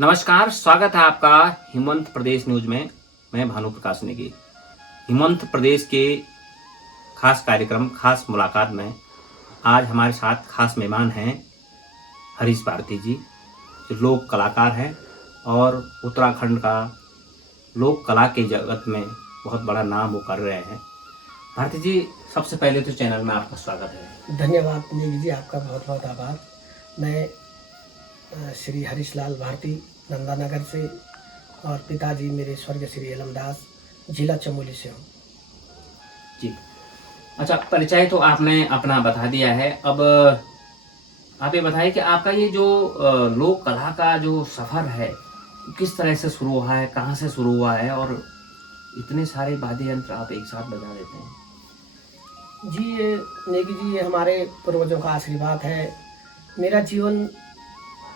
नमस्कार, स्वागत है आपका हिमंत प्रदेश न्यूज में। मैं भानु प्रकाश नेगी। हिमंत प्रदेश के खास कार्यक्रम, खास मुलाकात में आज हमारे साथ खास मेहमान हैं हरीश भारती जी, जो लोक कलाकार हैं और उत्तराखंड का लोक कला के जगत में बहुत बड़ा नाम वो कर रहे हैं। भारती जी, सबसे पहले तो चैनल में आपका स्वागत है। धन्यवाद नेगी जी, आपका बहुत बहुत आभार। मैं श्री हरीश लाल भारती नंदानगर से और पिताजी मेरे स्वर्गीय श्री एलमदास जिला चमोली से हूँ जी। अच्छा, परिचय तो आपने अपना बता दिया है। अब आप ये बताइए कि आपका ये जो लोक कला का जो सफ़र है किस तरह से शुरू हुआ है, कहाँ से शुरू हुआ है और इतने सारे वाद्य यंत्र आप एक साथ बजा देते हैं। जी। ये नेगी जी, ये हमारे पूर्वजों का आशीर्वाद है। मेरा जीवन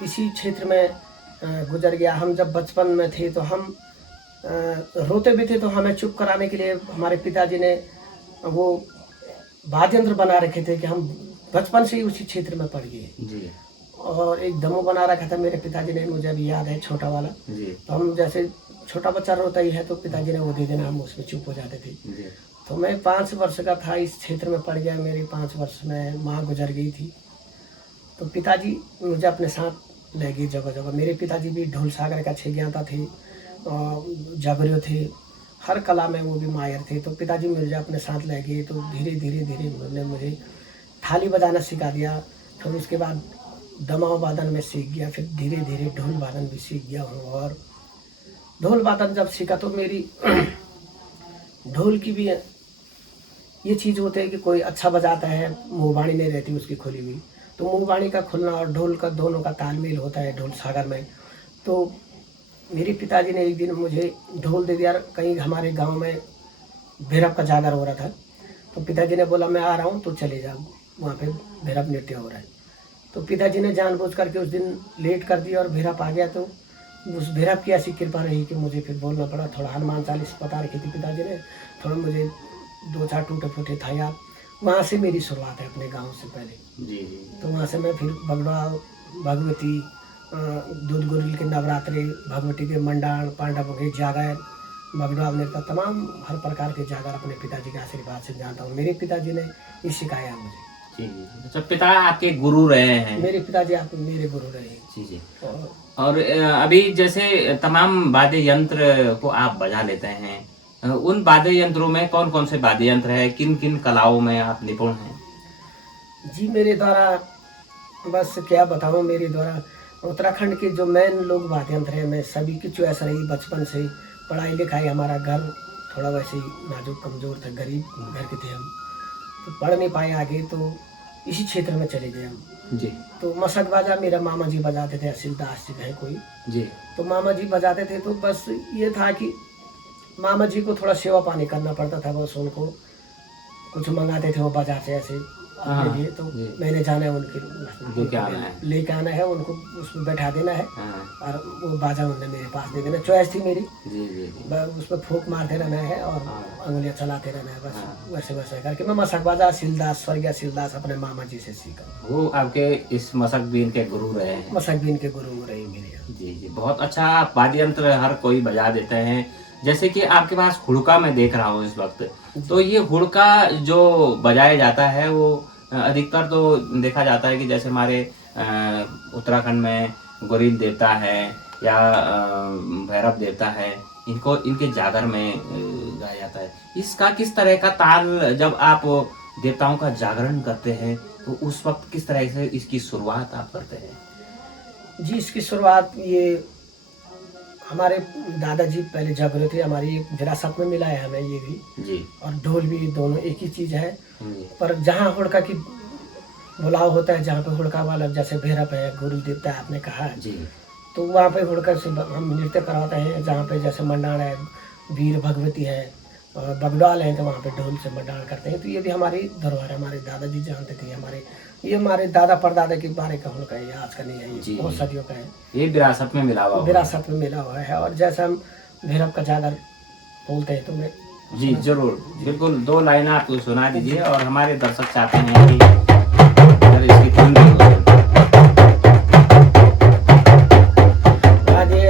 इसी क्षेत्र में गुजर गया। हम जब बचपन में थे तो हम रोते भी थे, तो हमें चुप कराने के लिए हमारे पिताजी ने वो वाद्य यंत्र बना रखे थे कि हम बचपन से ही उसी क्षेत्र में पड़ गए जी। और एक दमो बना रखा था मेरे पिताजी ने, मुझे अभी याद है, छोटा वाला जी। तो हम जैसे छोटा बच्चा रोता ही है तो पिताजी ने वो दे देना, हम उसमें चुप हो जाते थे जी। तो मैं 5 वर्ष का था, इस क्षेत्र में पड़ गया। मेरी 5 वर्ष में माँ गुजर गई थी, तो पिताजी मुझे अपने साथ ले गए जगह जगह। मेरे पिताजी भी ढोल सागर का छेगियाता थे, जागरियो थे, हर कला में वो भी माहिर थे। तो पिताजी मुझे अपने साथ ले गए, तो धीरे धीरे धीरे उन्होंने मुझे थाली बजाना सिखा दिया। फिर उसके बाद दमाव वादन में सीख गया, फिर धीरे धीरे ढोल वादन भी सीख गया हूँ। और ढोल वादन जब सीखा तो मेरी ढोल की भी ये चीज़ होती है कि कोई अच्छा बजाता है, मुँहबाणी नहीं रहती उसकी खुली हुई, तो मुँहबाणी का खुलना और ढोल का दोनों का तालमेल होता है ढोल सागर में। तो मेरे पिताजी ने एक दिन मुझे ढोल दे दिया। कहीं हमारे गांव में भैरव का जागर हो रहा था, तो पिताजी ने बोला मैं आ रहा हूँ तो चले जाओ, वहाँ पे भैरव नृत्य हो रहा है। तो पिताजी ने जानबूझ करके उस दिन लेट कर दिया और भैरव आ गया। तो उस भैरव की ऐसी कृपा रही कि मुझे फिर बोलना पड़ा। थोड़ा हनुमान चालीस बता रखी थी पिताजी ने, थोड़ा मुझे 2-4 टूटे फूटे था याद। वहाँ से मेरी शुरुआत है अपने गांव से पहले। जी। तो वहाँ से मैं फिर बगड़ा, भगवती, दूध गुरिल के नवरात्रे, भगवती के मंडाण, पांडवों के जागर, बगड़ा नृत्य, तमाम हर प्रकार के जागर अपने पिताजी के आशीर्वाद से जानता हूँ। मेरे पिताजी ने ये सिखाया मुझे। जी। अच्छा, पिता आपके गुरु रहे हैं। मेरे पिताजी आप मेरे गुरु रहे हैं। जी जी। और अभी जैसे तमाम वाद्य यंत्र को आप बजा लेते हैं, उन वाद्य यंत्रों में कौन कौन से वाद्य यंत्र है, किन किन कलाओं में आप निपुण हैं? जी, मेरे द्वारा बस क्या बताऊँ, मेरे द्वारा उत्तराखंड के जो मेन लोग वाद्य यंत्र हैं, मैं सभी की चॉइस रही बचपन से। पढ़ाई लिखाई, हमारा घर थोड़ा वैसे ही नाजुक कमज़ोर था, गरीब घर के थे हम, तो पढ़ नहीं पाए आगे, तो इसी क्षेत्र में चले गए हम। जी। तो मसक बाजा मेरा मामा जी बजाते थे, असिलदास जी है कोई जी। तो मामा जी बजाते थे। तो बस ये था कि मामा जी को थोड़ा सेवा पानी करना पड़ता था, बस उनको कुछ मंगाते थे वो बाजाते ऐसे अपने लिए। तो मैंने जाना है उनके लेके आना है, उनको उसमें बैठा देना है और वो बाजा उन्होंने मेरे पास दे देना। चॉइस थी मेरी, उसमें फूंक मारते रहना है और अंगुलियाँ चलाते रहना है, बस वैसे वैसे करके मैं मसक बाजा सिलदास, स्वर्गीय सिलदास अपने मामा जी से सीखा। वो आपके इस मसक बीन के गुरु रहे हैं? मसक बीन के गुरु रहे मेरे। जी जी, बहुत अच्छा। वाद्य यंत्र हर कोई बजा देते हैं। जैसे कि आपके पास हुड़का मैं देख रहा हूँ इस वक्त, तो ये हुड़का जो बजाया जाता है वो अधिकतर तो देखा जाता है कि जैसे हमारे उत्तराखंड में गुरिल देवता है या भैरव देवता है, इनको इनके जागर में गाया जाता है। इसका किस तरह का ताल, जब आप देवताओं का जागरण करते हैं तो उस वक्त किस तरह से इसकी शुरुआत आप करते हैं? जी, इसकी शुरुआत ये हमारे दादाजी पहले जागृत थे, हमारी विरासत में मिला है हमें ये भी जी। और ढोल भी, दोनों एक ही चीज़ है। पर जहाँ हुड़का की बुलाव होता है, जहाँ पे हुड़का वाला, जैसे भैरव है, गुरु देवता है आपने कहा जी, तो वहाँ पे हुड़का से हम नृत्य करवाते हैं। जहाँ पे जैसे मंडाण है, वीर भगवती है और बगड़ाल है, तो वहाँ पे ढोल से मंडाण करते हैं। तो ये भी हमारी धरोहर है, हमारे दादाजी जानते थे। ये हमारे दादा परदादा के बारे का हुड़का है, आज का नहीं है, ये बहुत सदियों का है। ये विरासत में मिला हुआ है। और जैसे हम भैरव का जागर बोलते हैं तो मैं जी जरूर, बिल्कुल 2 लाइन आप सुना दीजिए और हमारे दर्शक चाहते हैं कि इसकी धुन राधे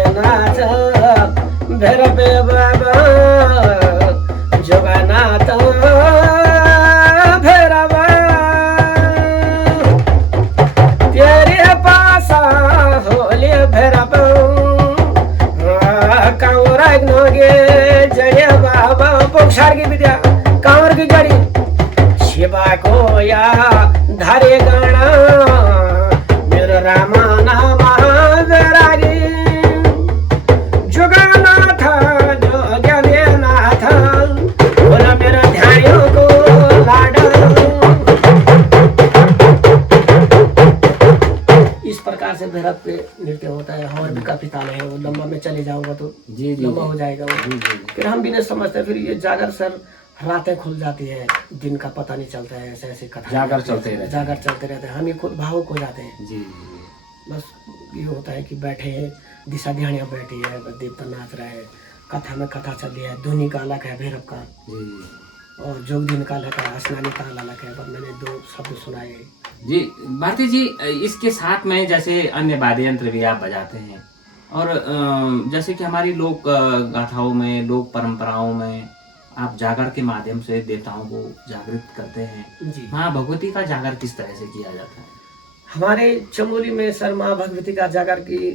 प्रकार से भैरव पे नृत्य होता है। और भी काफी ताल है, वो लंबा में चले जाऊंगा तो जी जी लंबा हो जाएगा वो। जी जी फिर हम भी नहीं समझते, फिर ये जागर सर रातें खुल जाती है, दिन का पता नहीं चलता है, ऐसे ऐसे कथा जागर चलते रहते हैं। जागर चलते रहते हैं, हम ये खुद भावुक हो जाते हैं। जी जी बस ये होता है कि बैठे हैं, दिशा ध्यानियाँ बैठी है, देवता नाच रहा है, कथा में कथा चल रही है, धुनी का अलग है भैरव का, जी और जोग दिन का अलग है, स्नानी का अलग है। पर मैंने 2 शब्द सुनाए। जी भारती जी, इसके साथ में जैसे अन्य वाद्य यंत्र भी आप बजाते हैं, और जैसे कि हमारी लोक गाथाओं में, लोक परंपराओं में आप जागर के माध्यम से देवताओं को जागृत करते हैं। जी, माँ भगवती का जागर किस तरह से किया जाता है? हमारे चमोली में सर माँ भगवती का जागर की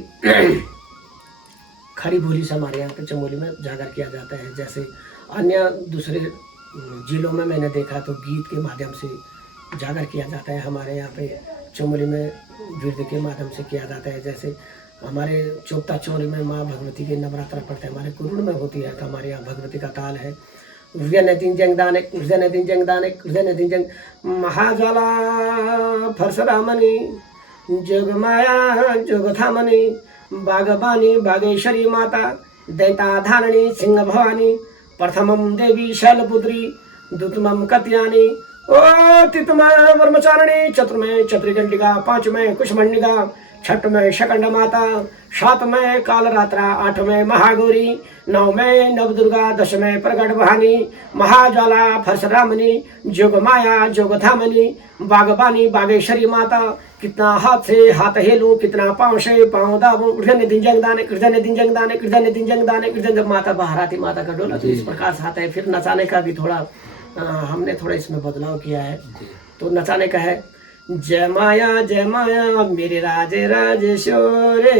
खड़ी बोली से हमारे यहाँ पे चमोली में जागर किया जाता है। जैसे अन्य दूसरे जिलों में मैंने देखा तो गीत के माध्यम से जागर किया जाता है, हमारे यहाँ पे चमोली में नृत्य के माध्यम से किया जाता है। जैसे हमारे चोपता चौरी में माँ भगवती के नवरात्र पड़ते हैं, हमारे कुरुड़ में होती है, तो हमारे यहाँ भगवती का ताल है महाज्वाला फरसरामणि जोग माया जोग थामणि बागबानी बागेश्वरी माता दैता धारणी सिंह भवानी प्रथमम देवी शैलपुत्री द्वितीयम कत्यानी ओ तितमा वर्मचारिणी चतुर्में चत्रिकंडिका पांचवें कुशमंडिका छठवें शकंड माता सातवें कालरात्रा आठवें महागौरी नवमें नवदुर्गा दशमें प्रगट बहानी महाज्वाला फरसरामणि जोग माया जोगधामणि बागबानी बागेश्वरी माता। कितना हाथ से हाथ हेलूं, कितना पाँव से पाँव दाबूं, कृष्ण दिन जंगदाने कृष्ण दिन जंगदाने कृष्ण दिन जंगदाने कृष्ण। जब माता बाहर आती माता का डोला तो इस प्रकार से आता है। फिर नचाने का भी थोड़ा हमने थोड़ा इसमें बदलाव किया है। तो नचाने का है जय माया मेरे राजे राजेश्वरे,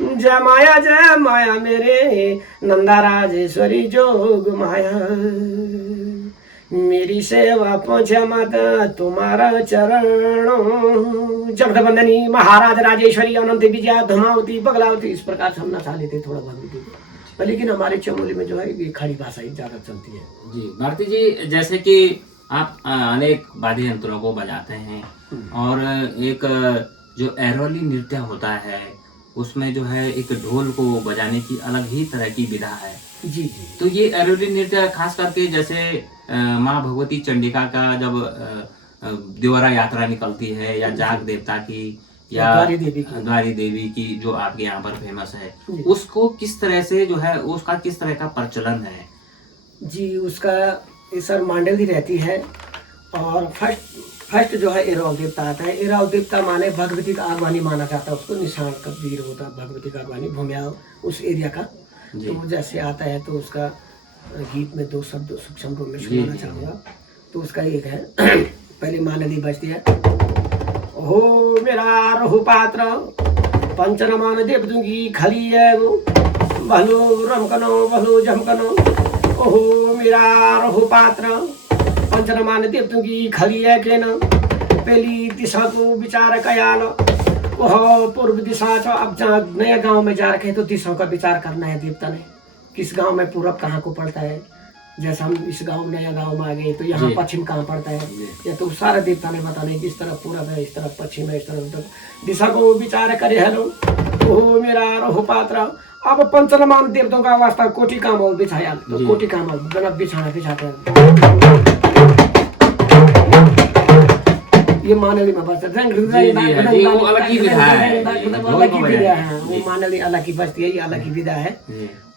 जय माया मेरे नंदा राजेश्वरी जोग माया, मेरी सेवा पहुँचे माता तुम्हारा चरणों। जगदबंदनी महाराज राजेश्वरी अनंत विजया धमावती बगलावती, इस प्रकार से हम नचा लेते थोड़ा भगवती को। लेकिन हमारे चमोली में जो है ये खड़ी भाषा ही ज्यादा चलती है। जी भारती जी, जैसे कि आप अनेक वाद्य यंत्रों को बजाते हैं, और एक जो एरोली नृत्य होता है उसमें जो है एक ढोल को बजाने की अलग ही तरह की विधा है। जी जी। तो ये एरोली नृत्य खास करके जैसे माँ भगवती चंडिका का जब द्वारा यात्रा निकलती है, या जाग देवता की, या द्वारी देवी की जो आपके यहाँ पर फेमस है, उसको किस तरह से जो है उसका किस तरह का प्रचलन है? जी, उसका सर मांडली रहती है, और फर्स्ट जो है एराव देवता आता है। एराव देवता माने भगवती का आगवानी माना जाता है, उसको निशान का वीर होता है भगवती का आगवानी भूमिया उस एरिया का। तो वो जैसे आता है तो उसका गीत में 2 शब्द सूक्ष्म रूप में सुनाना चाहूँगा। तो उसका एक है पहले मानली बजती है, ओहो मेरा रहु पात्र पंचरमान देव दूंगी खली है वो भलो रमकनो भलो जमकनो, ओहो मेरा रहु पात्र पंचरमान देव दूंगी खली है के न, पहली दिशा को विचार कयाल, ओहो पूर्व दिशा। तो अब जहाँ नया गांव में जा रखे तो दिशाओं का विचार करना है देवता ने, किस गांव में पूरब कहाँ को पड़ता है। जैसे हम इस गांव नया गांव में आ गए तो यहाँ पश्चिम कहाँ पड़ता है, या तो सारा देवता ने बताना है इस तरफ पूरब है, इस तरफ पश्चिम है, इस तरफ दिशा को विचार करे। हेलो ओहो मेरा रोह पात्र। अब पंचरमान देवताओं का वास्ता कोटि कामल बिछाया, तो कोटि कामल गणप बिछाना बिछाते हैं। ये मानली में बजता है, वो अलग ही विधा है, वो मानली अलग ही बजती है, ये अलग ही विधा है।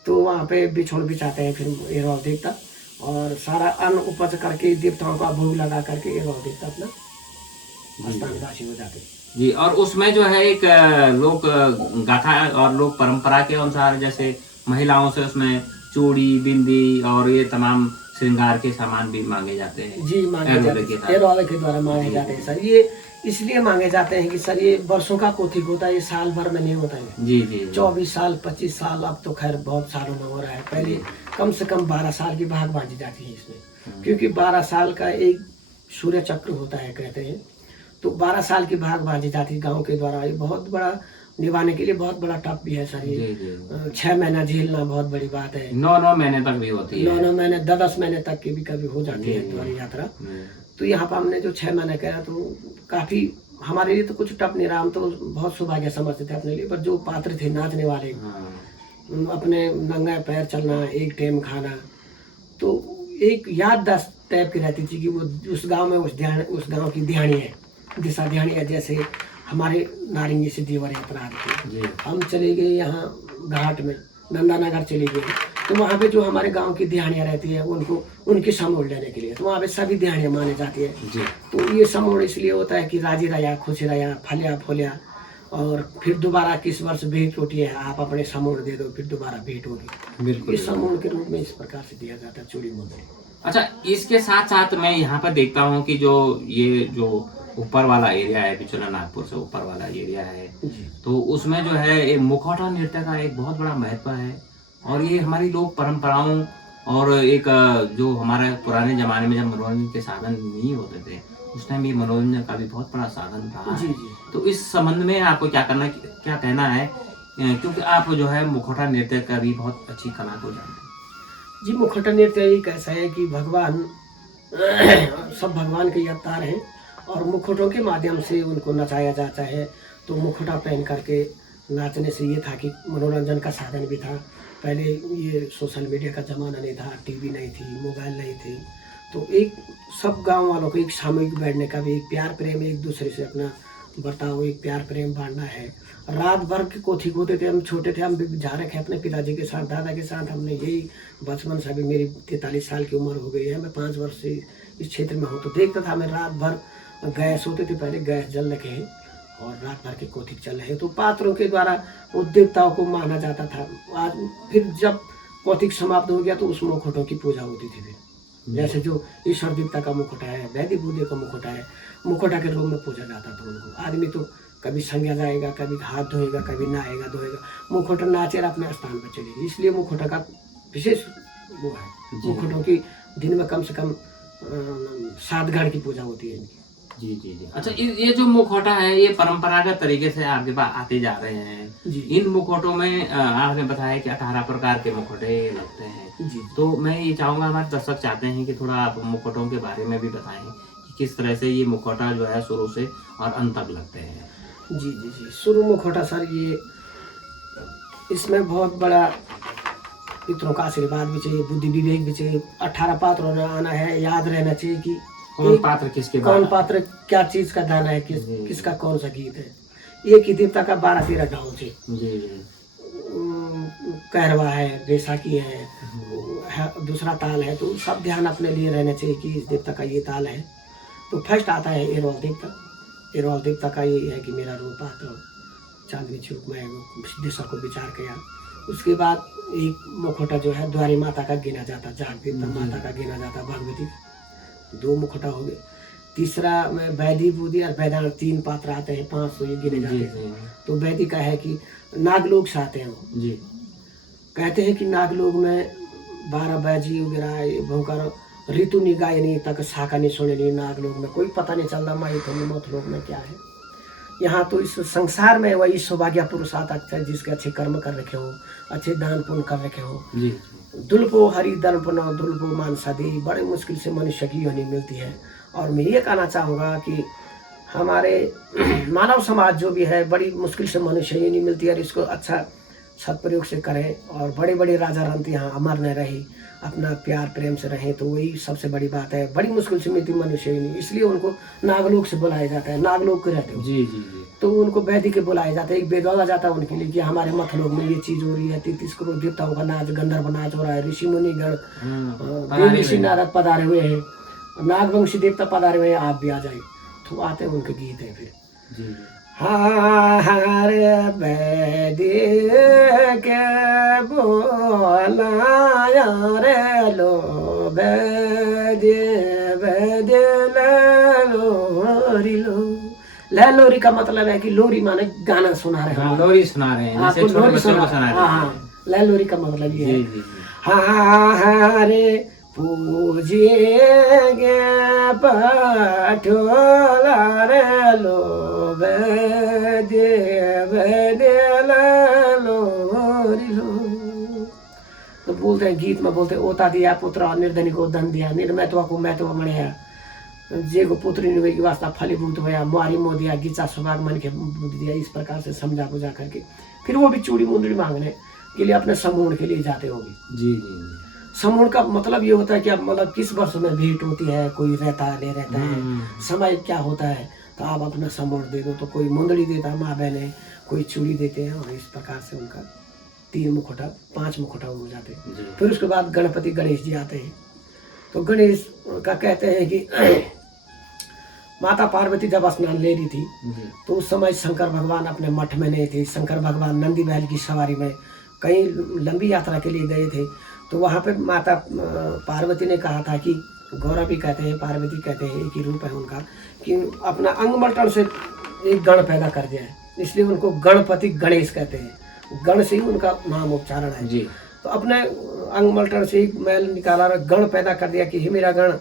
तो वहाँ पे बिछोड़ बिछाते हैं, फिर एराव देवता और सारा अन्न उपज करके देवताओं का भोग लगा करके एराव देवता अपना स्थानवासी हो जाते हैं। जी, और उसमें जो है एक लोक गाथा और लोक परंपरा के अनुसार जैसे महिलाओं से उसमें चूड़ी बिंदी और ये तमाम श्रृंगार के सामान भी मांगे जाते हैं। जी मांगे जाते हैं, एराव के द्वारा मांगे जाते हैं सर। ये इसलिए मांगे जाते हैं कि सर ये वर्षों का कोथिक होता है, ये साल भर में नहीं होता है। जी जी 24 साल 25 साल, अब तो खैर बहुत सालों में हो रहा है। पहले कम से कम 12 साल की भाग बांधी जाती है इसमें, क्योंकि 12 साल का एक सूर्य चक्र होता है कहते हैं। तो 12 साल की भाग बांधी जाती है गाँव के द्वारा। ये बहुत बड़ा निभाने के लिए बहुत बड़ा टफ भी है सर। ये 6 महीना झेलना बहुत बड़ी बात है। 9 महीने तक भी होती है, 9 महीने 10 महीने तक की भी कभी हो जाती है द्वारी यात्रा। तो यहाँ पर हमने जो 6 महीने करा तो काफी हमारे लिए तो कुछ टप नहीं रहा, हम तो बहुत सौभाग्य समझते थे अपने लिए, पर जो पात्र थे नाचने वाले, अपने नंगा पैर चलना, एक टाइम खाना, तो एक याददाश्त टाइप की रहती थी कि वो उस गांव में उस गांव की दिहाड़ी है, दिशा दिहाड़ी है। जैसे हमारे नारंगी से देवर यात्रा आती थी, हम चले गए यहाँ घाट में, नंदानगर चले गए, तो वहाँ पे जो हमारे गांव की दिहाड़ियाँ रहती है उनको उनकी समोड़ लेने के लिए, तो वहाँ पे सभी दिहाड़ियाँ मानी जाती है। तो ये समोड़ इसलिए होता है कि राजी रहा, खुश रहा, फलिया फोलिया, और फिर दोबारा किस वर्ष भेंट होती है, आप अपने समोड़ दे दो, फिर दोबारा भेंट होगी। इस समोड़ के रूप में इस प्रकार से दिया जाता है चूड़ी मोती। अच्छा, इसके साथ साथ मैं यहाँ पर देखता हूँ कि जो ये जो ऊपर वाला एरिया है, बिचौलिया नागपुर से ऊपर वाला एरिया है, तो उसमें जो है ये मुखौटा नृत्य का एक बहुत बड़ा महत्व है, और ये हमारी लोक परंपराओं और एक जो हमारे पुराने जमाने में जब मनोरंजन के साधन नहीं होते थे, उस टाइम ये मनोरंजन का भी बहुत बड़ा साधन रहा है। तो इस संबंध में आपको क्या कहना है, क्योंकि आप जो है मुखौटा नृत्य का भी बहुत अच्छी कला को जानते हैं। जी, मुखौटा नृत्य एक ऐसा है कि भगवान सब भगवान के अवतार हैं, और मुखौटों के माध्यम से उनको नचाया जाता है। तो मुखौटा पहन करके नाचने से ये था कि मनोरंजन का साधन भी था। पहले ये सोशल मीडिया का ज़माना नहीं था, टीवी नहीं थी, मोबाइल नहीं थी, तो एक सब गांव वालों को एक सामूहिक बैठने का भी, एक प्यार प्रेम, एक दूसरे से अपना बर्ताव, एक प्यार प्रेम बांटना है। रात भर के कोठी होते थे, हम छोटे थे, हम भी जा रखे अपने पिताजी के साथ, दादा के साथ, हमने यही बचपन से, अभी मेरी 43 साल की उम्र हो गई है, मैं 5 वर्ष से इस क्षेत्र में हूँ, तो देखता था मैं रात भर गैस होते थे, पहले गैस जल रखे हैं और रात भर के कोथिक चल रहे हैं, तो पात्रों के द्वारा उस देवताओं को माना जाता था। आज फिर जब कोथिक समाप्त हो गया तो उस मुखौटों की पूजा होती थी। फिर जैसे जो ईश्वर देवता का मुखौटा है, वैद्य बुद्धि का मुखौटा है, मुखौटा के रूप में पूजा जाता था उनको। आदमी तो कभी संज्ञा जाएगा, कभी हाथ धोएगा, कभी नहाएगा धोएगा, मुखौटा नाचेगा अपने स्थान पर चलेगी, इसलिए मुखौटा का विशेष वो है। मुखौटों की दिन में कम से कम 7 घड़ की पूजा होती है। जी जी जी। अच्छा, ये जो मुखौटा है ये परंपरागत तरीके से आपके पास आते जा रहे हैं। इन मुखौटों में आपने बताया कि 18 प्रकार के मुखौटे लगते हैं। जी। तो मैं ये चाहूंगा, हमारे दर्शक चाहते हैं कि थोड़ा आप मुखौटों के बारे में भी बताएं कि किस तरह से ये मुखौटा जो है शुरू से और अंत तक लगते हैं। जी जी जी। शुरू मुखौटा सर, ये इसमें बहुत बड़ा पितरों का आशीर्वाद भी चाहिए, बुद्धि विवेक भी चाहिए, 18 पात्रों में आना है, याद रहना चाहिए कि कौन पात्र किसके, कौन पात्र क्या चीज का दाना है, किसका कौन सा गीत है। एक ही देवता का 12-13 ढाल से, कहरवा है, बैसाखी है, दूसरा ताल है, तो सब ध्यान अपने लिए रहना चाहिए कि इस देवता का ये ताल है। तो फर्स्ट आता है एरोल देवता। एरोल देवता का ये है कि मेरा रूप आता चांदनी चौक में दिशा को विचार किया। उसके बाद एक मुखौटा जो है द्वारी माता का गिना जाता, जाग देवता माता का गिना जाता, भगवती, 2 मुखौटा हो गए। तीसरा में वैदी बुद्धि और वैदांत, 3 पात्र आते हैं, 5 तो ये गिने जाते हैं। तो वैदी का है कि नागलोक से आते हैं वो जी। कहते हैं कि नागलोक में 12 बैजी वगैरह भूकर ऋतु निगायनी तक शाखा नहीं सुनेनी। नागलोक में कोई पता नहीं चलता माई तो मत लोक में क्या है। यहाँ तो इस संसार में वही सौभाग्य पुरुष आता है जिसके अच्छे कर्म कर रखे हो, अच्छे दान पुण्य कर रखे हो। दुल्पो हरि दर्पण दुल्पो मानसादी, बड़े मुश्किल से मनुष्य की योनि मिलती है। और मैं ये कहना चाहूँगा कि हमारे मानव समाज जो भी है, बड़ी मुश्किल से मनुष्य योनि मिलती है, और इसको अच्छा सदप्रयोग से करें, और बड़े बड़े राजा रंत यहाँ अमर न रहे, अपना प्यार प्रेम से रहें, तो वही सबसे बड़ी बात है। बड़ी मुश्किल से मिलती मनुष्य योनि, इसलिए उनको नागलोक से बुलाया जाता है। नागलोक के रहते हो जी जी जी, तो उनको वैदिक के बुलाया जाता है। एक बेदौला जाता है उनके लिए कि हमारे मथलोक में ये चीज हो रही है, 33 करोड़ देवताओं का नाच, गंधर्व नाच हो रहा है, ऋषि मुनि गण, देव ऋषि नारद पधारे हुए हैं, नागवंशी देवता पधारे हुए हैं, आप भी आ जाए। तो आते हैं उनके गीत है फिर जी। हरे वैदिक के बोलाया रे लो वैद्य लोरी लो। लोरी का मतलब है कि लोरी माने गाना सुना रहे हैं, लोरी सुना रहे हैं, जैसे छोटे बच्चों को सुना रहे हैं। हाँ, लोरी का मतलब ये है। हाँ हरे पूजिए पठोला रे लो लोरी लो। तो बोलते हैं गीत में, बोलते हैं ओता दिया पुत्र निर्धनी को धन दिया, निर्मैत्वा को महत्व मणिया, जे को पुत्री निवे की वास्ता फलीभूत भया मुआरी मो दिया गीचा सुभाग मन के बुद्धि दिया, इस प्रकार से समझा बुझा करके फिर वो भी चूड़ी मुंदड़ी मांगने के लिए अपने समूह के लिए जाते होंगे। जी जी समूह का मतलब ये होता है कि अब मतलब किस वर्ष में भेंट होती है, कोई रहता है नहीं रहता है, समय क्या होता है, तो आप अपना समूह दे दो, तो कोई मुंदड़ी देता है माँ बहने, कोई चूड़ी देते हैं, और इस प्रकार से उनका 3 मुखौटा 5 मुखौटा हो जाते हैं। फिर उसके बाद गणपति गणेश जी आते हैं। तो गणेश का कहते हैं कि माता पार्वती जब स्नान ले रही थी तो उस समय शंकर भगवान अपने मठ में नहीं थे। शंकर भगवान नंदी बैल की सवारी में कहीं लंबी यात्रा के लिए गए थे। तो वहाँ पे माता पार्वती ने कहा था कि गौरा भी कहते हैं, पार्वती कहते हैं, एक ही रूप है उनका, कि अपना अंगमलटन से एक गण पैदा कर दिया है, इसलिए उनको गणपति गणेश कहते हैं। गण से ही उनका नाम उच्चारण है जी। तो अपने अंगमलटन से ही मैल निकाला, गण पैदा कर दिया कि हे मेरा गण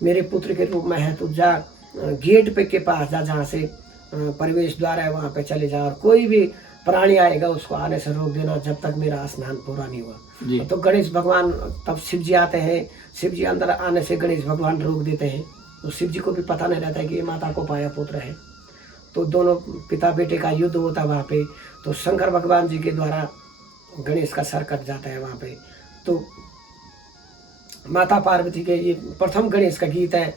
मेरे पुत्र के रूप में है, तो जा गेट पे के पास जा, जहाँ से प्रवेश द्वार है वहाँ पे चले जा, और कोई भी प्राणी आएगा उसको आने से रोक देना जब तक मेरा स्नान पूरा नहीं हुआ। तो गणेश भगवान, तब शिव जी आते हैं, शिव जी अंदर आने से गणेश भगवान रोक देते हैं। तो शिव जी को भी पता नहीं रहता है कि ये माता को पाया पुत्र है। तो दोनों पिता बेटे का युद्ध होता वहाँ पे। तो शंकर भगवान जी के द्वारा गणेश का सर कट जाता है वहाँ पे। तो माता पार्वती के ये प्रथम गणेश का गीत है,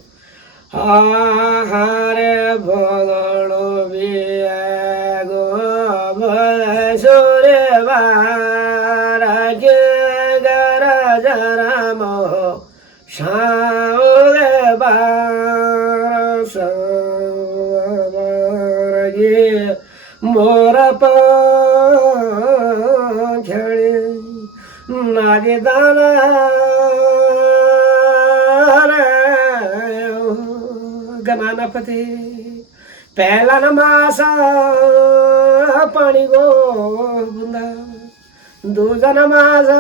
हरे भगणो गो सूर्य के गर जरा मो शाओ मोर पड़ी नागे दाना गणापति पहला नमासा पानी गो बुंदा, दूजा नमासा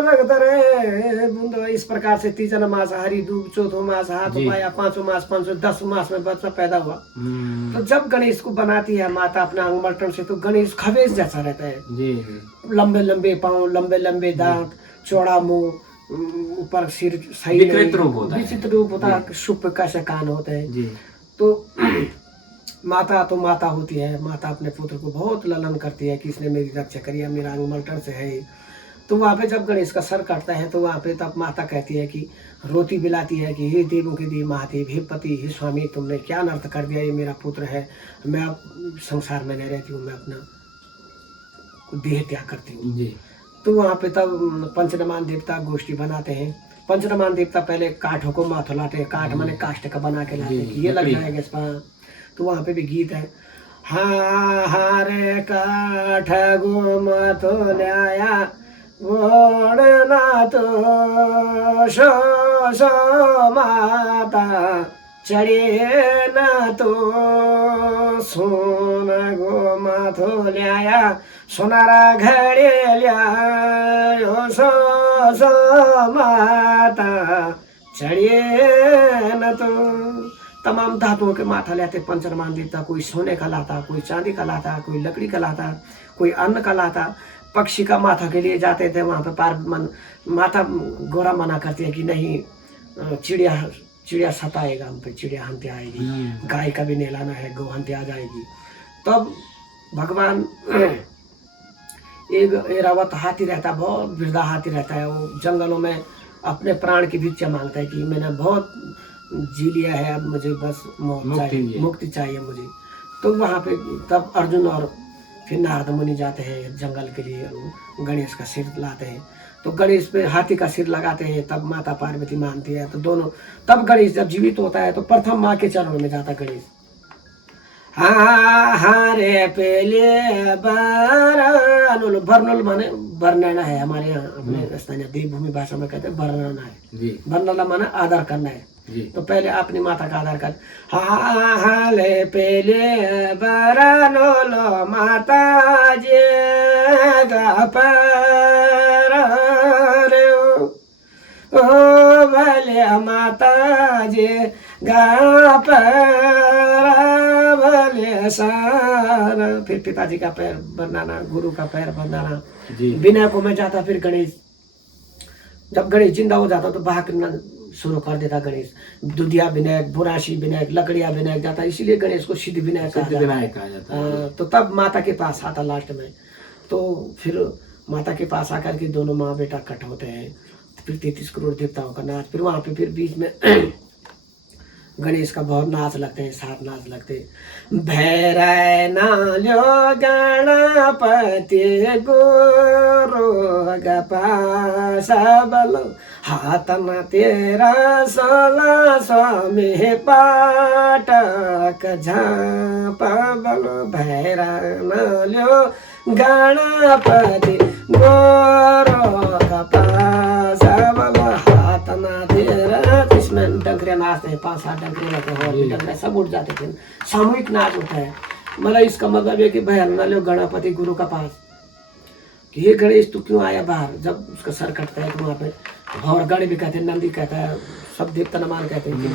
रगत रे बुंदा। इस प्रकार से तीजा नमास हरी दूब, चौथो मास हाथ पाया, 5वां मास 10 मास में बच्चा पैदा हुआ। तो जब गणेश को बनाती है माता अपना अंगमलटन से, तो गणेश खवेश जैसा रहता है, लंबे लंबे पाँव, लंबे लंबे दांत, चौड़ा मुंह, ऊपर सिर सही विचित्र रूप होता है, शुभ कैसे कान होते हैं। तो माता तो माता होती है, माता अपने पुत्र को बहुत लालन करती है कि इसने मेरी रक्षा करी है, मेरा अंगमलटन से है। तो वहाँ पे जब गणेश का सर काटता है तो वहाँ पे तब माता कहती है कि रोती बिलाती है कि हे देवों के देव महादेव, हे पति, हे स्वामी, तुमने क्या अनर्थ कर दिया, ये मेरा पुत्र है, मैं अब संसार में नहीं रहती हूँ, मैं अपना देह त्याग करती हूँ। तो वहाँ पे तब पंचनमान देवता गोष्ठी बनाते हैं। पंचनमान देवता पहले काठों को माथो लाते हैं, काठ माने काष्ठ का बना के लाते हैं कि ये लग जाएगा इस पर। तो वहाँ पे भी गीत है, हारे काठ गो माथो लाया ना तो सो माता चढ़े न तो सोन गो माथो ल्याया सोनारा घड़े ल्यायो सो माता चढ़े न तो। तमाम धातुओं के माथा लाते पंचनमान देवता, कोई सोने का लाता, कोई चांदी का लाता, कोई लकड़ी का लाता, कोई अन्न का लाता। पक्षी का माथा के लिए जाते थे वहाँ पे माता गोरा मना करती है कि नहीं, चिड़िया सताएगा हम पे, चिड़िया हंते आएगी, गाय का भी नहलाना है, गौ हंते आ जाएगी। तब भगवान एक एरावत हाथी रहता, बहुत वृद्धा हाथी रहता है, वो जंगलों में अपने प्राण की भिक्षा मांगता है कि मैंने बहुत जी लिया है, अब मुझे बस मुक्ति चाहिए मुझे। तो वहाँ पे तब अर्जुन और फिर नारद मुनि जाते हैं जंगल के लिए, गणेश का सिर लाते हैं। तो गणेश पे हाथी का सिर लगाते हैं, तब माता पार्वती मानती है। तो दोनों, तब गणेश जब जीवित होता है तो प्रथम माँ के चरणों में जाता गणेश। हारे पेले बरनुल, बरनुल माने वर्णना है, हमारे यहाँ अपने स्थानीय देवभूमि भाषा में कहते हैं वर्णना है। वर्णना माने आदर करना है। तो पहले अपनी माता का आदर कर, हाले पेले बरनुल माता जे ओ भले माता जे गा भले सारा। फिर पिताजी का पैर बनाना, गुरु का पैर बनाना। विनय को में जाता। फिर गणेश, जब गणेश जिंदा हो जाता तो बाहर शुरू कर देता गणेश। दुधिया विनायक, बुराशी विनायक, लकड़िया विनायक जाता, इसीलिए गणेश को सिद्धि विनायक कहा जाता है। विनायक कहा जाता है। तो तब माता के पास आता लास्ट में, तो फिर माता के पास आकर के दोनों माँ बेटा इकट्ठा होते हैं, फिर 33 करोड़ देवताओं का नाच, फिर वहाँ पे फिर बीच में गणेश का बहुत नाच लगते हैं, 7 नाच लगते हैं। भैरय नाल्यो गणपति गुरु गपास बलो हाथ न तेरा 16 स्वामी पाटक झाप बलो। भैरय नाल्यो गणपति गुरु गपास बलो हाथ न तेरा। इसमें डंगरे नाचते हैं, 5-7 डंगरे रहते हैं, और भी डंगरे सब उठ जाते थे, सामूहिक नाच होता है। मतलब इसका मतलब है कि भैरव न लो गणपति गुरु का पास, कि ये गणेश तू क्यों आया बाहर। जब उसका सर कटता है तो वहाँ पे और गण भी कहते हैं, नंदी कहता है, सब देवता नमान कहते हैं कि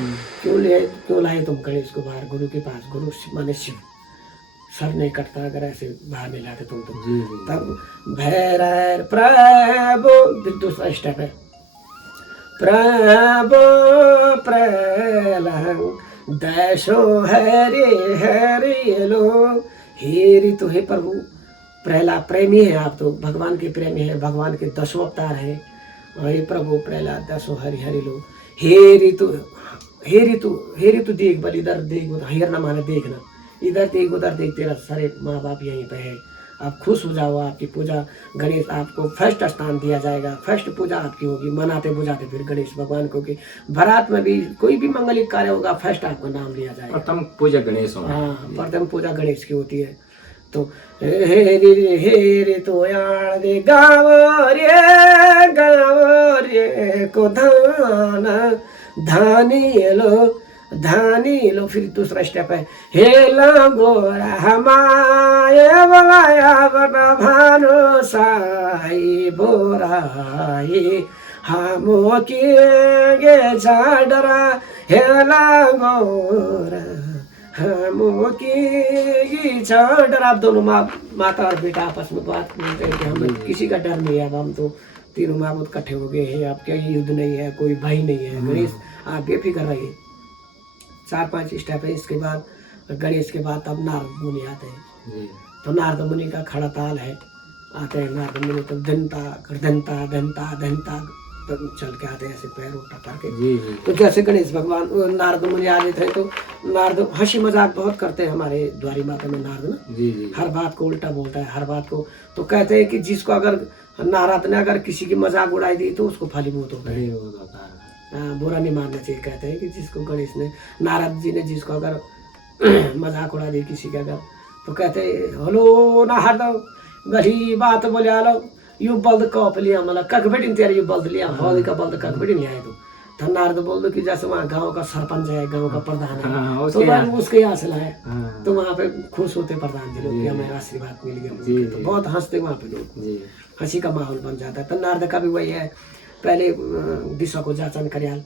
क्यों लाए तुम गणेश को बाहर गुरु के पास। गुरु माने शिव, सर नहीं कटता अगर ऐसे बाहर नहीं लाते तुम तो। तब भैरव प्रभु, फिर दूसरा स्टेप है प्रभु प्रलहं दैशो हरे हरे लो। हेरी तो हे प्रभु, प्रहलाद प्रेमी है, आप तो भगवान के प्रेमी है, भगवान के 10 अवतार है। हे प्रभु प्रहलाद 10 हरि हरि लो। हेरी तो देख, बल इधर देख, उधर हेर ना माने देखना, इधर देख उधर देख, तेरा सारे माँ बाप यहीं पे है। आप खुश हो जाओ, आपकी पूजा गणेश आपको फर्स्ट स्थान दिया जाएगा, फर्स्ट पूजा आपकी होगी। मनाते बुझाते फिर गणेश भगवान को, कि बारात में भी कोई भी मंगलिक कार्य होगा, फर्स्ट आपका नाम लिया जाएगा। प्रथम पूजा गणेश होगा। हाँ, प्रथम पूजा गणेश की होती है। तो हेरे तो यार दे गाँव रे को धानी लो। फिर दूसरा स्टेप है हे गोरा हमारे बलाया बना भानु साई बोराई हमो किए झाडरा हेला गोरा हमो की झाडरा। आप दोनों माता और बेटा आपस में बात बोलते हैं कि हमें किसी का डर नहीं है, अब हम तो तीनों माँ बाप इकट्ठे हो गए हैं, अब क्या युद्ध नहीं है, कोई भय नहीं है। गणेश आप बेफिक्र रहिए। 4-5 स्टेप है। इसके बाद गणेश के बाद तब नारद मुनि आते हैं। तो नारद मुनि का खड़ा ताल है, आते हैं नारद मुनि, तो धनता धनता चल के आते हैं ऐसे पैर उठा करके। तो जैसे गणेश भगवान नारद मुनि आ जाते हैं, तो नारद हंसी मजाक बहुत करते हैं हमारे द्वारी माता में। नारद ना हर बात को उल्टा बोलता है, हर बात को। तो कहते हैं कि जिसको अगर नारद ने अगर किसी की मजाक उड़ाई दी तो उसको फलीभूत होता है, बुरा नहीं मानना चाहिए। कहते हैं कि जिसको गणेश ने, नारद जी ने जिसको अगर मजाक उड़ा दी किसी का अगर, तो कहते हलो ना हर दो गली बात बोले आलो यू बल्द कप लिया, मतलब कक बेटी तेरा यू बल्द लिया, होली का बल्द कक बेटी नहीं आए। तो नारद बोल दो कि जैसे वहाँ गांव का सरपंच है, गांव का प्रधान है, तो वह उसके यहाँ से लाए। तो वहाँ पे खुश होते प्रधान जी लोग कि हमें आशीर्वाद मिल गया, तो बहुत हंसते वहाँ पे लोग, हंसी का माहौल बन जाता है। तो नारद का भी वही है, पहले दिशा को जाचन करयाल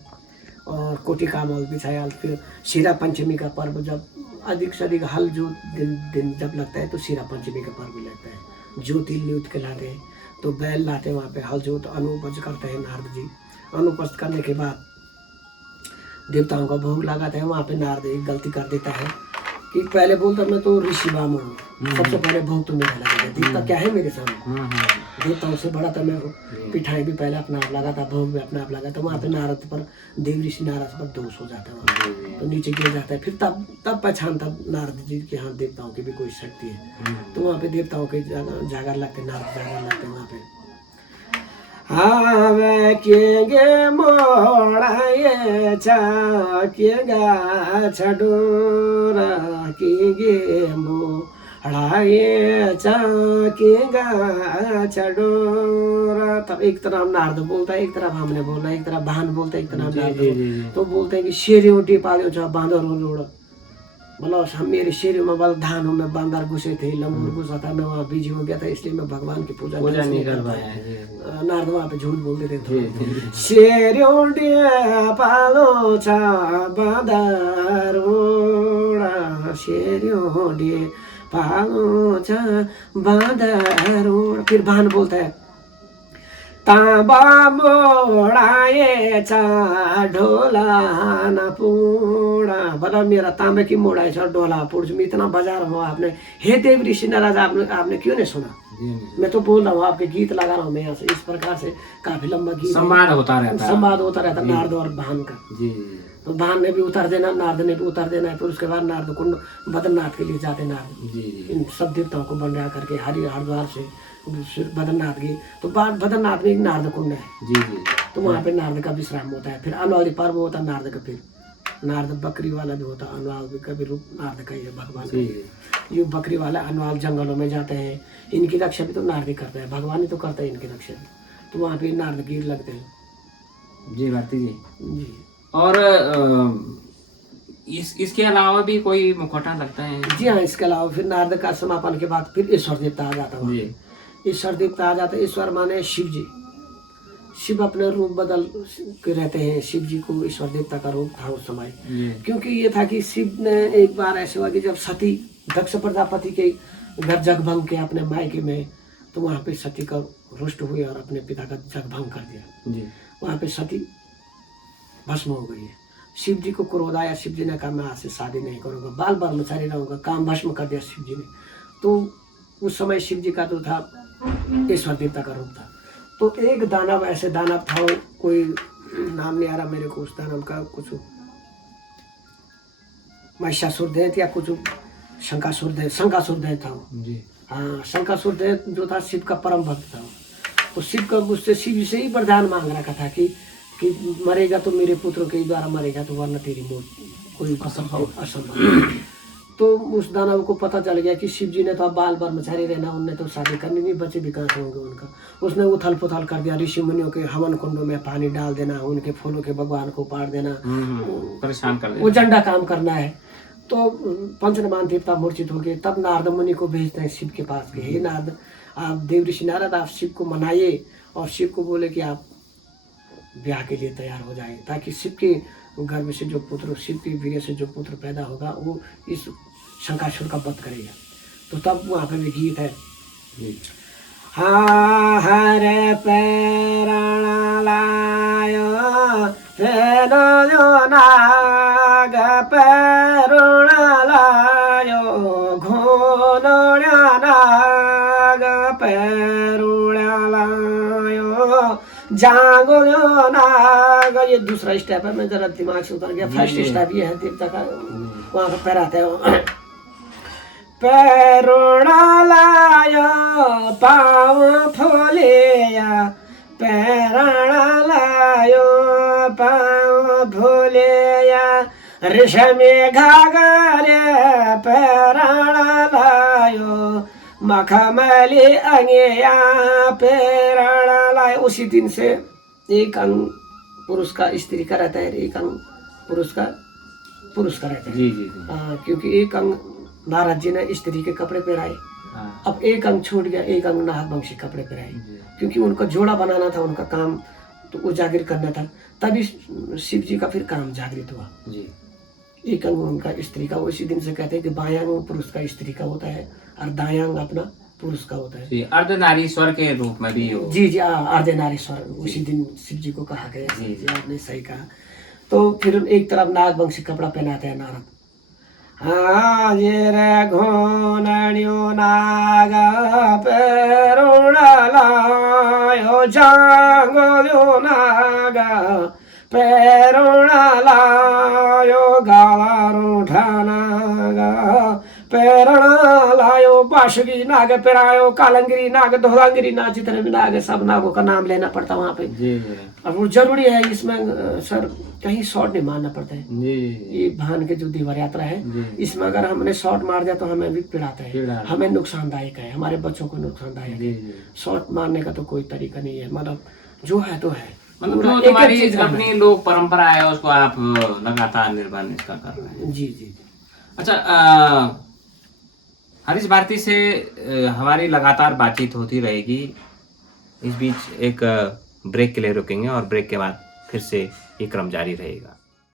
और कोटि का मल बिछायाल। फिर शिरा पंचमी का पर्व जब अधिक से अधिक हल जो दिन जब लगता है, तो शिरा पंचमी का पर्व लगता है। ज्योति न्यूत के लाते हैं, तो बैल लाते हैं वहाँ पे, हल जोत अनुपज करते हैं नारद जी। अनुपज करने के बाद देवताओं का भोग लगाते हैं। वहाँ पे नारद एक गलती कर देता है कि पहले बोलता मैं तो ऋषि वामन हूँ, सबसे पहले भोग तो मेरा लगेगा, देवता क्या है मेरे सामने, देवताओं से बड़ा तो मैं हूँ। पिठाई भी पहले अपना आप लगा था, भोग भी अपना आप लगा था। वहाँ पे नारद पर, देव ऋषि नारद पर दोष हो जाता है, वहाँ तो नीचे गिर जाता है। फिर तब पहचानता नारद जी कि हाँ देवताओं की भी कोई शक्ति है। तो वहाँ पे देवताओं के जागर लगते, नारद जागर लगते वहाँ पे। हाँ के मोड़ाए चा छडोरा के मोड़ाए चा छडोरा। तब एक तरफ नारद बोलता है, एक तरफ हमने बोला, एक तरफ भान बोलता है, एक तरफ नारद। तो बोलते हैं कि शेरी उठी पाले जो बांदर रोड, मतलब हम मेरे शरीर में बल धान हो, मैं बांदर घुसे थे, लंगूर घुसा था, मैं वहाँ बिजी हो गया था, इसलिए मैं भगवान की पूजा नहीं कर पाया। नारद वहाँ पे झूठ बोलते थे। शेरों पालो छा बांदर ओड़ा, शेरों पालो छा बांदर ओड़ा। फिर भान बोलता है तांबा मोड़ाए चा ढोला ना पूड़ा, मतलब मेरा तांबे की मोड़ाए चा ढोला पूड़ में इतना बजा रहा हूँ आपने। हे देव ऋषि नारद, आपने क्यों नहीं सुना? मैं तो बोल रहा हूँ, आपके गीत लगा रहा हूँ मैं यहाँ से। इस प्रकार से काफी लंबा गीत संवाद होता रहता है, संवाद होता रहता है नारद और भान का। जी। तो भान ने भी उतार देना, नारद ने भी उतार देना है। फिर उसके बाद नारद कुंड बद्रीनाथ के लिए जाते नारद, जी। इन सब देवताओं को बंधा करके हरिद्वार से बद्रीनाथ गई। तो बद्रीनाथ में एक नारद कुंड है, जी जी। तो वहाँ पे नारद का विश्राम होता है। फिर अनुवादी पर्व होता है नारद का, फिर नारद बकरी वाला भी होता है, अनुवाद का भी रूप नारद का ही है, भगवान का। ये बकरी वाला अनुवाद जंगलों में जाते हैं, इनकी रक्षा भी तो नारद ही करता है, भगवान ही तो करता है इनकी रक्षा भी। तो वहाँ पे नारद गिर लगते हैं। जी भारती जी। जी। और इसके अलावा भी कोई मुखौटा लगता है? जी हाँ, इसके अलावा फिर नारद का समापन के बाद फिर ईश्वर देवता आ जाता है। ईश्वर देवता आ जाते हैं। ईश्वर माने शिव जी। शिव अपने रूप बदल के रहते हैं। शिव जी को ईश्वर देवता का रूप था उस समय, क्योंकि ये था कि शिव ने एक बार ऐसे हुआ कि जब सती दक्ष प्रजापति के घर जगभंग के अपने मायके में, तो वहाँ पे सती का रुष्ट हुए और अपने पिता का जगभंग कर दिया। वहाँ पे सती भस्म हो गई है। शिव जी को क्रोध आया। शिव जी ने कहा मैं आज से शादी नहीं करूँगा, बाल ब्रह्मचारी रहूँगा। काम भस्म कर दिया शिव जी ने। तो उस समय शिव जी का जो था ईश्वर देवता का रूप था। तो एक दानव, ऐसे दानव था, कोई नाम नहीं आ रहा मेरे को उस दानव का, कुछ महिषासुर दैत्य या कुछ शंकासुर दैत्य था जी। हाँ, शंकासुर दैत्य जो था शिव का परम भक्त था। तो शिव का उससे शिव से ही वरदान मांग रखा था कि मरेगा तो मेरे पुत्र के द्वारा मरेगा, तो वरना तेरी मौत कोई असंभव। तो उस दानव को पता चल गया कि शिव जी ने तो अब बाल ब्रह्मचारी रहना, उनने तो शादी करनी नहीं, बच्चे भी कहाँ से होंगे उनका। उसने उथल पुथल कर दिया। ऋषि मुनियों के हवन कुंडों में पानी डाल देना, उनके फूलों के भगवान को पाड़ देना, परेशान कर देना, वो झंडा काम करना है। तो पंचनमान देवता मूर्छित हो गए। तब नारद मुनि को भेजते हैं शिव के पास के, हे नारद, आप देव ऋषि नारद, आप शिव को मनाइए और शिव को बोले कि आप ब्याह के लिए तैयार हो जाए, ताकि शिव के गर्भ से जो पुत्र, शिव के वीर्य से जो पुत्र पैदा होगा वो इस शंकासुर का वध करेगा। तो तब वहाँ पे भी गीत है, हाँ हरे पैरण लायो नाग पैरुण लायो घोनोण्या नाग पैरुण लायो जांगो नाग। ये दूसरा स्टेप है, मैं जरा दिमाग से उतर गया। फर्स्ट स्टेप ये है देवता का, वहाँ का पैर आता है। पैरुणा लाया पाँव फूलिया, पैरणा लायो पाँव फूलिया, ऋषमे घागरे पैरणा लायो मखमली अंगिया पैरणा लायो। उसी दिन से एक अंग पुरुष का स्त्री का रहता है, एक अंग पुरुष का रहता है। जी जी जी। क्योंकि एक अंग नारद जी ने स्त्री के कपड़े पहनाए, अब एक अंग छूट गया, एक अंग नागवंशी कपड़े पहनाए, क्योंकि उनका जोड़ा बनाना था, उनका काम तो उजागर करना था। तभी शिव जी का फिर काम जागृत हुआ जी। एक अंग उनका स्त्री का, उसी दिन से कहते हैं कि बायां अंग पुरुष का स्त्री का होता है और दायां अंग अपना पुरुष का होता है। अर्धनारीश्वर के रूप में भी हो। जी जी, अर्धनारीश्वर उसी दिन शिव जी को कहा गया। जी आपने सही कहा। तो फिर एक तरफ नागवंशी कपड़ा पहनाते हैं नारद। हाँ ये रे घोनण्यो नाग पैरुण लायो जांगो नाग पैरुण लायो गारूढ़ नाग पैरण लायो बांसुरी नाग पेरायो कालंगिरी नाग धोलांगिरी नाग, जितने भी नाग है सब नागों का नाम लेना पड़ता वहाँ पे जी। अब वो जरूरी है इसमें सर, कहीं शॉर्ट नहीं मारना पड़ता है जी। ये भान के जो दीवार यात्रा है इसमें अगर हमने शॉर्ट मार दिया तो हमें भी पीड़ाता है, हमें नुकसानदायक है, हमारे बच्चों को नुकसानदायक है। शॉर्ट मारने का तो कोई तरीका नहीं है, मतलब जो है तो है। मतलब जो तुम्हारी अपनी लोक परंपरा है उसको आप लगातार निर्माण इसका कर रहे हैं। जी जी। अच्छा, हरीश भारती से हमारी लगातार बातचीत होती रहेगी। इस बीच एक ब्रेक के लिए रुकेंगे और ब्रेक के बाद फिर से ये क्रम जारी रहेगा।